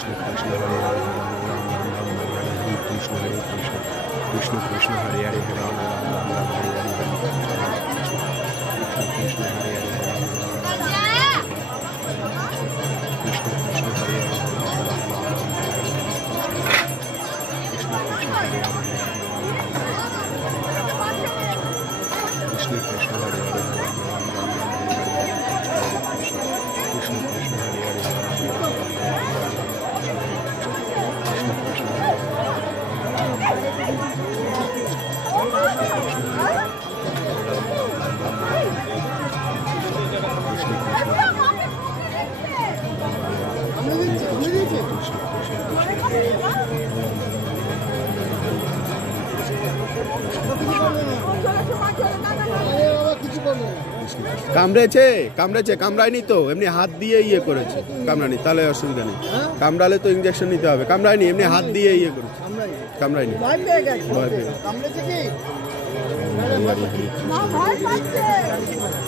Krishna Krishna Hare Hare Ram Ram Ram Hare Hare Krishna Krishna Hare Hare Krishna Krishna Hare Hare Krishna Krishna Hare Hare Krishna Krishna Hare Hare Krishna Krishna Hare Hare Krishna Krishna কামড়েছে কামড়েছে কামড়ায়নি তো এমনি হাত দিয়ে ইয়ে করেছে কামড়ানি তাহলে অসুবিধা নেই কামড়ালে তো ইনজেকশন নিতে হবে কামড়ায়নি এমনি হাত দিয়ে ইয়ে করেছে কামড়ায়নি ভয় পেয়ে